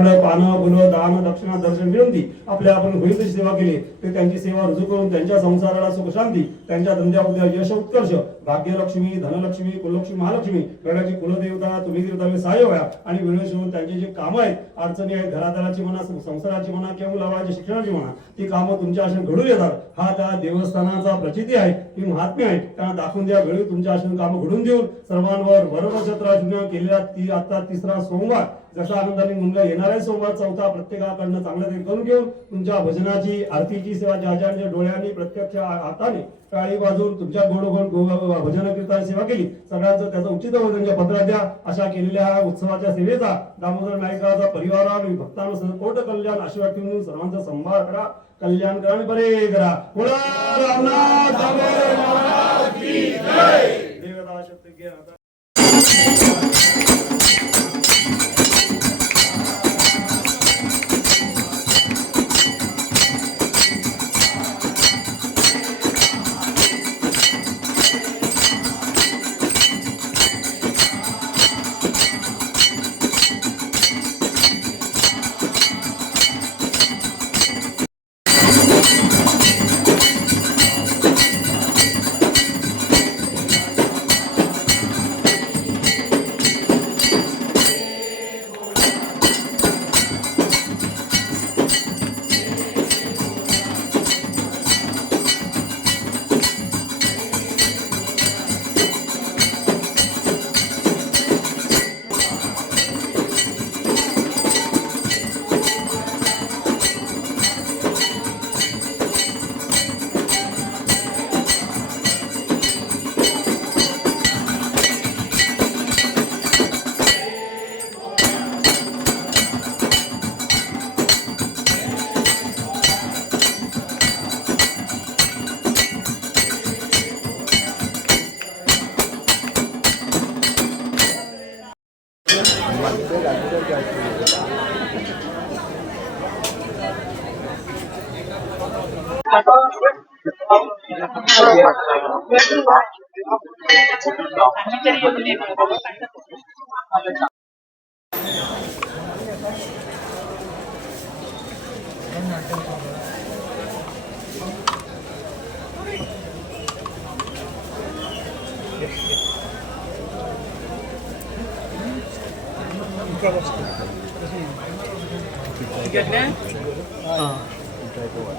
पानं फुलं दान दक्षिणा दर्शन विनंती आपल्या आपण होईल तशी सेवा केली ते त्यांची सेवा रुजू करून त्यांच्या संसाराला सुख शांती त्यांच्या धंद्यामध्ये यश उत्कर्ष भाग्यलक्ष्मी धनलक्ष्मी कुललक्ष्मी महालक्ष्मी गणाची कुलदेवता तुम्ही देवता सहाय्य व्हा आणि वेळ शिवून त्यांची जी कामं आहेत अडचणी आहेत घरादाराची म्हणा संसाराची म्हणा किंवा मुलाबाळाच्या शिक्षणाची म्हणा ती कामं तुमच्या आशेने घडून येतात हा त्या देवस्थानाचा प्रचिती आहे ही महात्म्य आहे त्यांना दाखवून द्या वेळी तुमच्या आशेने कामं घडून देऊन सर्वांवर नक्षत्र केलेला आता तिसरा सोमवार जसा आनंदाने मुलगा येणारा सोमवार चौथा प्रत्येकाकडनं चांगलं ते करून घेऊन तुमच्या भजनाची आरतीची सेवा ज्या ज्या डोळ्यांनी प्रत्यक्ष हाताने टाळी वाजवून तुमच्या गोड भजन कीर्तन सेवा केली सगळ्यांचं त्याचा उचित त्यांच्या पत्रात द्या अशा केलेल्या उत्सवाच्या सेवेचा दामोदर नायकाचा परिवार आणि भक्तांना कोट कल्याण आशीर्वाद ठेवून सर्वांचा संभाळ करा कल्याण करा आणि बरे करा देवता शक्ती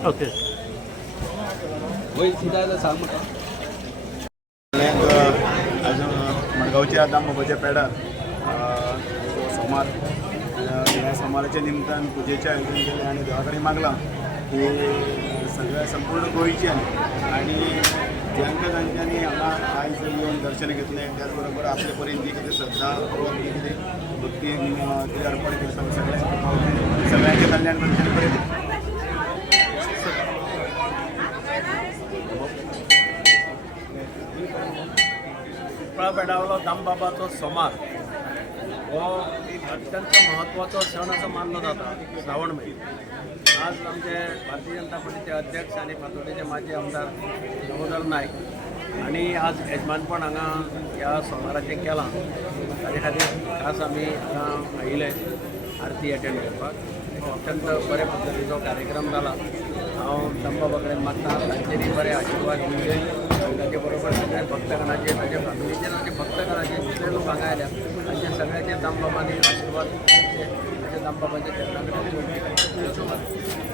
ओके मडगावच्या दामोबाच्या पेडा सोमार ह्या सोमाराच्या निमतान पुजेचे आयोजन केले आणि देवाकडे मागला की सगळ्या संपूर्ण गोंयच्यान आणि ज्यांका तांच्यांनी हांगा आयज येवन दर्शन घेतलें त्याचबरोबर आपले परीन जी कितें श्रद्धा कितें भक्ती ते अर्पण केलें सगळ्यांचे कल्याण करचें करें पेडावलो दामबाबाचो सोमार हो एक अत्यंत महत्वाचो सण असो मानलो जाता श्रावण महिना आज आमचे भारतीय जनता पार्टीचे अध्यक्ष आणि फातोर्डेचे माजी आमदार दामोदर नायक आणि आज यजमानपण हांगा ह्या सोमाराचें केलां ताजे खातीर खास आमी हांगा आयिल्ले आरती अटेंड करपाक एक अत्यंत बरे पद्दतीचो कार्यक्रम जाला हांव दामबाबा कडेन मागता तांचेनी बरे आशिर्वाद दिवचे ताचे बरोबर सगळे भक्तगणाचे ताचे फॅमिलीचे ताचे भक्तगणाचे दुसरे लोक हांगा आयल्या तांचे सगळ्याचे दामबाबांनी आशिर्वाद ताचे दामबाबाचे चरणां कडेन